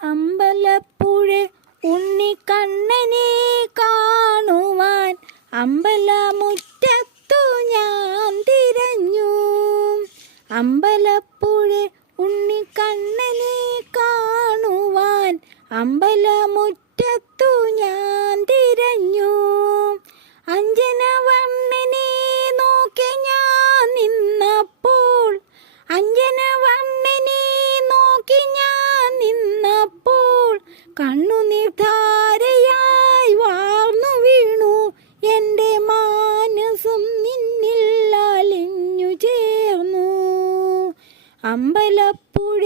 അമ്പലപ്പുഴ ഉണ്ണിക്കണ്ണനെ കാണുവാൻ അമ്പലമുറ്റത്തു ഞാൻ തിരഞ്ഞു. അമ്പലപ്പുഴ ഉണ്ണിക്കണ്ണനെ കാണുവാൻ അമ്പലമുറ്റത്തു ഞാൻ തിരഞ്ഞു. അഞ്ജനവർണ്ണനെ നോക്കി ഞാൻ നിന്നപ്പോൾ, അഞ്ജനവർണ്ണനെ നോക്കി ഞാൻ നിന്നപ്പോൾ കണ്ണുനീർധാരയായി വാർന്നു വീണു എൻ്റെ മാനസം നിന്നിൽ അലിഞ്ഞു ചേർന്നു. അമ്പലപ്പുഴ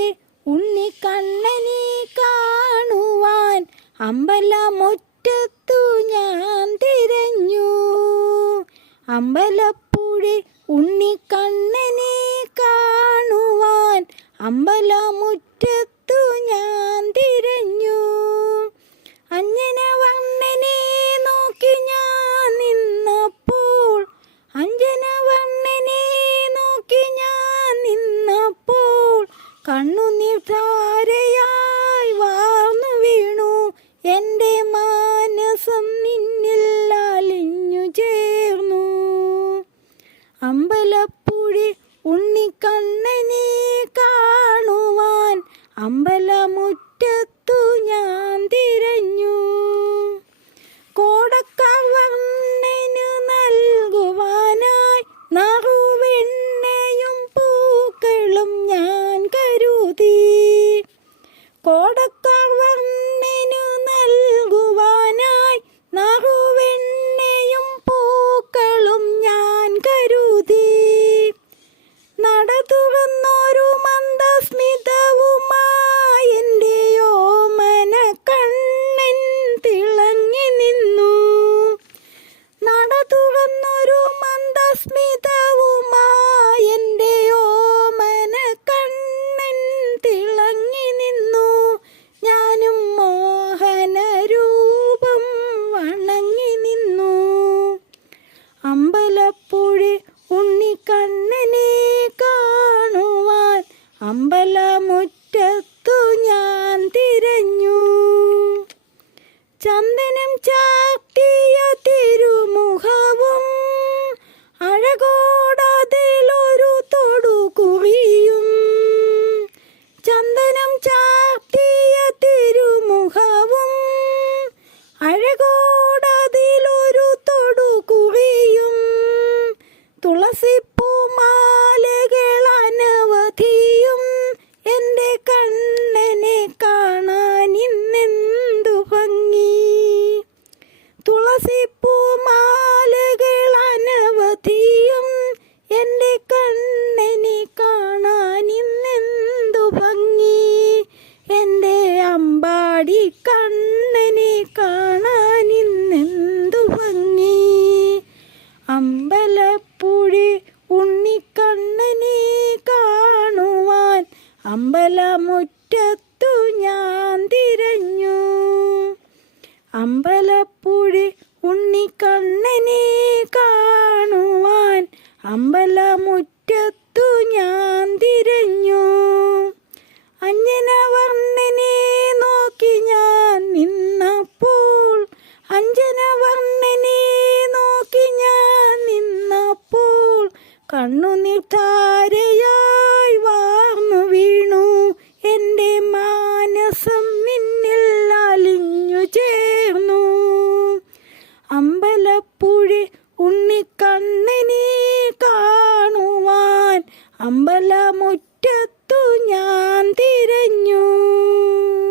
ഉണ്ണിക്കണ്ണനെ കാണുവാൻ അമ്പലമുറ്റത്തു ഞാൻ തിരഞ്ഞു. അമ്പലപ്പുഴ ഉണ്ണിക്കണ്ണനെ കാണുവാൻ അമ്പലമുറ്റത്തു ഞാൻ തിരഞ്ഞു. അഞ്ജനവർണ്ണനെ നോക്കി ഞാൻ നിന്നപ്പോൾ, അഞ്ജനവർണ്ണനെ നോക്കി ഞാൻ നിന്നപ്പോൾ കണ്ണുനീർധാരയായി വാർന്നു വീണു എൻ്റെ മാനസം നിന്നിൽ അലിഞ്ഞു ചേർന്നു. അമ്പലപ്പുഴ ഉണ്ണിക്കണ്ണനെ കാണുവാൻ അമ്പലമുറ്റത്തു ഞാൻ തിരഞ്ഞു. കോടക്കവർണ്ണനു നൽകുവാനായി നറുവെണ്ണയും പൂക്കളും ഞാൻ കരുതി. കോടക്കവർണ്ണനു നൽകുവാനായി നറുവെണ്ണയും പൂക്കളും ഞാൻ കരുതി. നട തുറന്നൊരു മന്ദസ്മിതവുമായി എൻ്റെ ഓമന കണ്ണൻ തിളങ്ങി നിന്നു. നട തുറന്നൊരു മന്ദസ്മിതവുമായി എൻ്റെ ഓമന കണ്ണൻ തിളങ്ങി നിന്നു. ഞാനും മോഹനരൂപം വണങ്ങി നിന്നു. അമ്പലപ്പുഴ ഉണ്ണിക്കണ്ണനെ കാണുവാൻ അമ്പലമുറ്റത്തു ഞാൻ തിരഞ്ഞു. ചന്ദനം ചാർത്തിയ തിരുമുഖവും അഴകോടതിലൊരു തൊടുകുറിയും, ചന്ദനം ചാർത്തിയ തിരുമുഖവും അഴകോടതിലൊരു തൊടുകുറിയും, തുളസിപ്പൂമാലകൾ അനവധിയും എൻ്റെ കണ്ണനെ കാണാൻ ഇന്നെന്തു ഭംഗി. തുളസിപ്പൂമാലകൾ അനവധിയും എൻ്റെ കണ്ണനെ കാണാൻ ഇന്നെന്തു ഭംഗി. എൻ്റെ അമ്പാടി കണ്ണനെ കാണാൻ ഇന്നെന്തു ഭംഗി. അമ്പലപ്പുഴ ഉണ്ണിക്കണ്ണനെ കാണുവാൻ അമ്പലമുറ്റത്തു ഞാൻ തിരഞ്ഞു. അമ്പലപ്പുഴ ഉണ്ണിക്കണ്ണനെ കാണുവാൻ അമ്പലമുറ്റത്തു ഞാൻ തിരഞ്ഞു. അഞ്ജനവർണ്ണനെ നോക്കി ഞാൻ നിന്നപ്പോൾ, അഞ്ജനവർണ്ണനെ നോക്കി ഞാൻ നിന്നപ്പോൾ കണ്ണുനീർധാരയായി വാർന്നു വീണു എൻ്റെ മാനസം നിന്നിൽ അലിഞ്ഞു ചേർന്നു. അമ്പലപ്പുഴ ഉണ്ണിക്കണ്ണനെ കാണുവാൻ അമ്പലമുറ്റത്തു ഞാൻ തിരഞ്ഞു.